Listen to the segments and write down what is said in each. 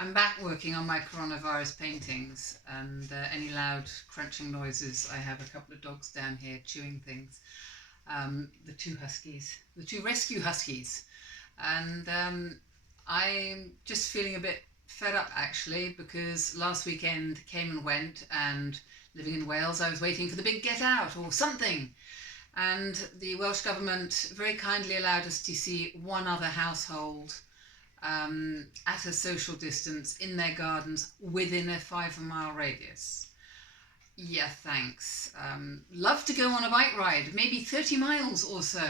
I'm back working on my coronavirus paintings, and any loud crunching noises, I have a couple of dogs down here chewing things. The two huskies, the two rescue huskies, and I'm just feeling a bit fed up actually, because last weekend came and went, and living in Wales, I was waiting for the big get out or something. And the Welsh Government very kindly allowed us to see one other household at a social distance in their gardens within a 5 mile radius. Yeah, thanks. Love to go on a bike ride, maybe 30 miles or so.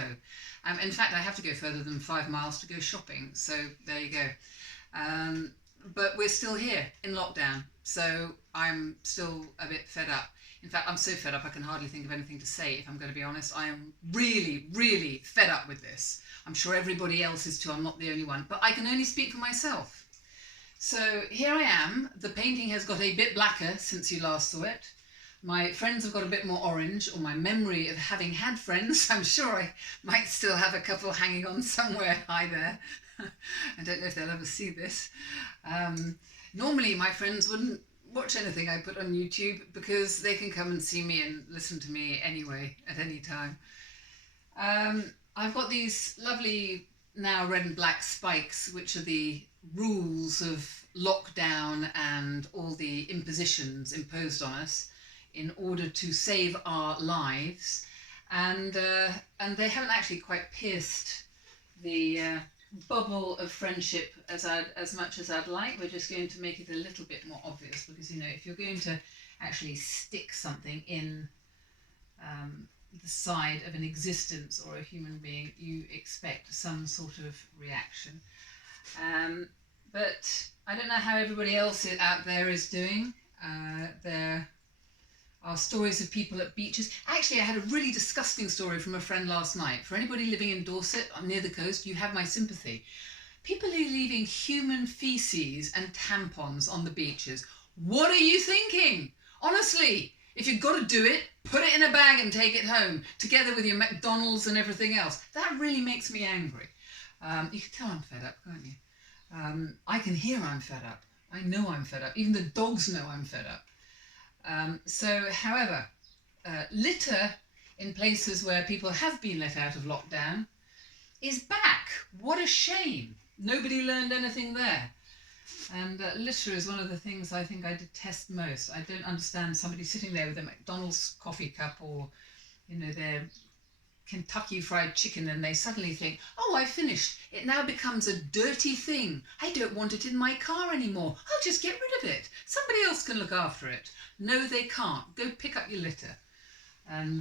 In fact, I have to go further than 5 miles to go shopping, so there you go. But we're still here in lockdown, so I'm still a bit fed up. In fact, I'm so fed up I can hardly think of anything to say, if I'm going to be honest. I am really, really fed up with this. I'm sure everybody else is too, I'm not the only one, but I can only speak for myself. So here I am. The painting has got a bit blacker since you last saw it. My friends have got a bit more orange, or my memory of having had friends. I'm sure I might still have a couple hanging on somewhere. Hi there. I don't know if they'll ever see this. Normally my friends wouldn't watch anything I put on YouTube, because they can come and see me and listen to me anyway at any time. I've got these lovely now red and black spikes, which are the rules of lockdown and all the impositions imposed on us in order to save our lives, and they haven't actually quite pierced the bubble of friendship as much as I'd like. We're just going to make it a little bit more obvious, because if you're going to actually stick something in the side of an existence or a human being, you expect some sort of reaction. But I don't know how everybody else out there is doing. There are stories of people at beaches. Actually, I had a really disgusting story from a friend last night. For anybody living in Dorset, near the coast, you have my sympathy. People are leaving human feces and tampons on the beaches. What are you thinking? Honestly, if you've got to do it, put it in a bag and take it home, together with your McDonald's and everything else. That really makes me angry. You can tell I'm fed up, can't you? I can hear I'm fed up. I know I'm fed up. Even the dogs know I'm fed up. However, litter in places where people have been let out of lockdown is back. What a shame. Nobody learned anything there. And litter is one of the things I think I detest most. I don't understand somebody sitting there with a McDonald's coffee cup, or their Kentucky Fried Chicken, and they suddenly think, oh, I finished. It now becomes a dirty thing. I don't want it in my car anymore. I'll just get rid of it. Somebody else can look after it. No, they can't. Go pick up your litter. And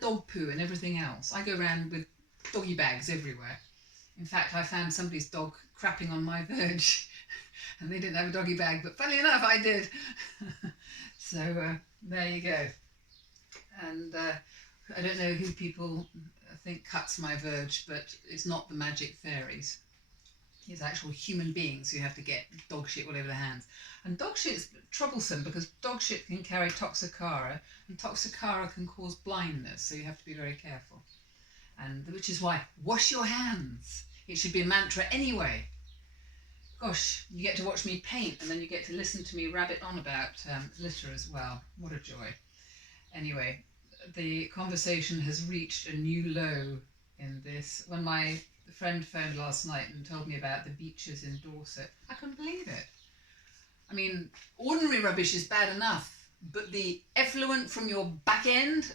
dog poo and everything else. I go around with doggy bags everywhere. In fact, I found somebody's dog crapping on my verge, and they didn't have a doggy bag, but funnily enough, I did. So there you go. And I don't know who people think cuts my verge, but it's not the magic fairies. It's actual human beings who have to get dog shit all over their hands. And dog shit is troublesome, because dog shit can carry toxocara, and toxocara can cause blindness, so you have to be very careful. And which is why, wash your hands. It should be a mantra anyway. Gosh, you get to watch me paint, and then you get to listen to me rabbit on about litter as well. What a joy. Anyway, the conversation has reached a new low in this. When my friend phoned last night and told me about the beaches in Dorset, I couldn't believe it. I mean, ordinary rubbish is bad enough, but the effluent from your back end,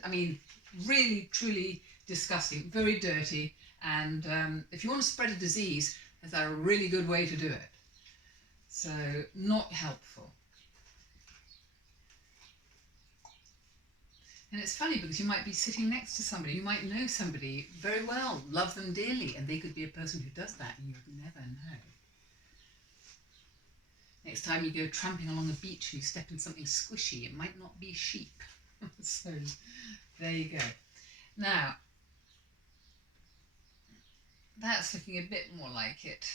really, truly disgusting, very dirty. And if you want to spread a disease, that's a really good way to do it. So, not helpful. And it's funny, because you might be sitting next to somebody, you might know somebody very well, love them dearly, and they could be a person who does that, and you'd never know. Next time you go tramping along a beach, you step in something squishy, it might not be sheep. So, there you go. Now, that's looking a bit more like it.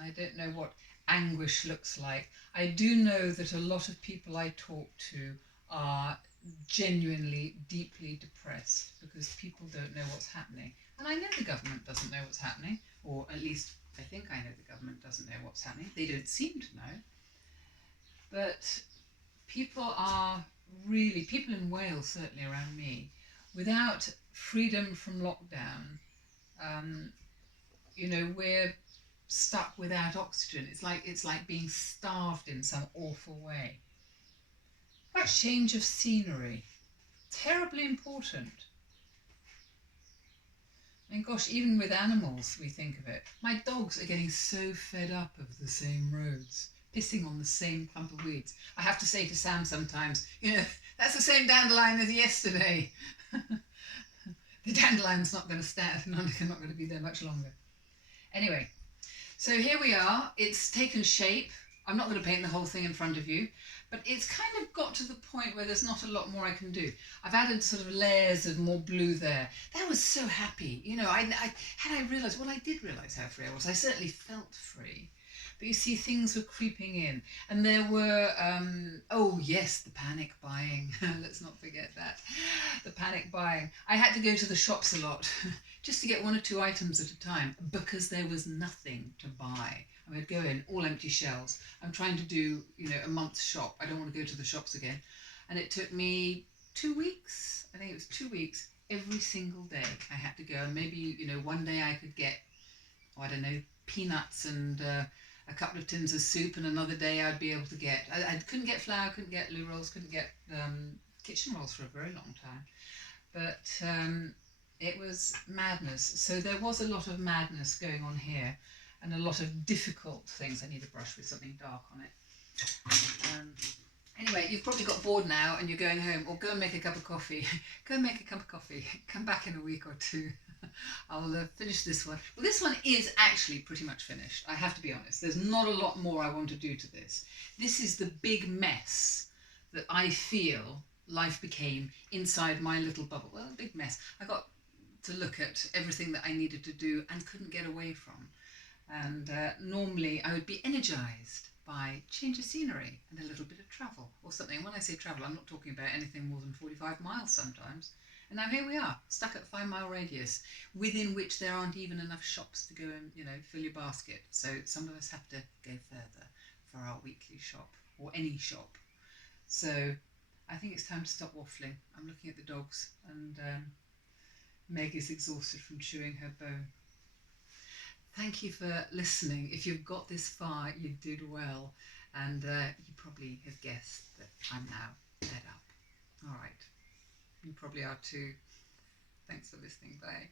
I don't know what anguish looks like. I do know that a lot of people I talk to are genuinely, deeply depressed, because people don't know what's happening. And I know the government doesn't know what's happening, or at least I think I know the government doesn't know what's happening. They don't seem to know. But people in Wales, certainly around me, without freedom from lockdown, um, we're stuck without oxygen. It's like being starved in some awful way. That change of scenery, terribly important. And gosh, even with animals, we think of it. My dogs are getting so fed up of the same roads, pissing on the same clump of weeds. I have to say to Sam sometimes, that's the same dandelion as yesterday. The dandelion's not going to stand, not going to be there much longer. Anyway, so here we are. It's taken shape. I'm not going to paint the whole thing in front of you, but it's kind of got to the point where there's not a lot more I can do. I've added sort of layers of more blue there. That was so happy. I realised, well, I did realise how free I was. I certainly felt free. But you see, things were creeping in. And there were, oh yes, the panic buying. Let's not forget that. The panic buying. I had to go to the shops a lot just to get 1 or 2 items at a time because there was nothing to buy. I would go in, all empty shelves. I'm trying to do, a month's shop. I don't want to go to the shops again. And it took me 2 weeks. I think it was 2 weeks. Every single day I had to go. And maybe, one day I could get, I don't know, peanuts and a couple of tins of soup, and another day I'd be able to get, I couldn't get flour, couldn't get loo rolls, couldn't get kitchen rolls for a very long time. But it was madness. So there was a lot of madness going on here and a lot of difficult things. I need a brush with something dark on it. Anyway, you've probably got bored now and you're going home, or go and make a cup of coffee. Go and make a cup of coffee. Come back in a week or two. I'll finish this one. Well, this one is actually pretty much finished. I have to be honest. There's not a lot more I want to do to this. This is the big mess that I feel life became inside my little bubble. Well, a big mess. I got to look at everything that I needed to do and couldn't get away from. And normally I would be energised by change of scenery and a little bit of travel or something. When I say travel, I'm not talking about anything more than 45 miles sometimes. And now here we are, stuck at a 5-mile radius, within which there aren't even enough shops to go and, fill your basket. So some of us have to go further for our weekly shop, or any shop. So I think it's time to stop waffling. I'm looking at the dogs, and Meg is exhausted from chewing her bone. Thank you for listening. If you've got this far, you did well. And you probably have guessed that I'm now fed up. All right. You probably are too. Thanks for listening. Bye.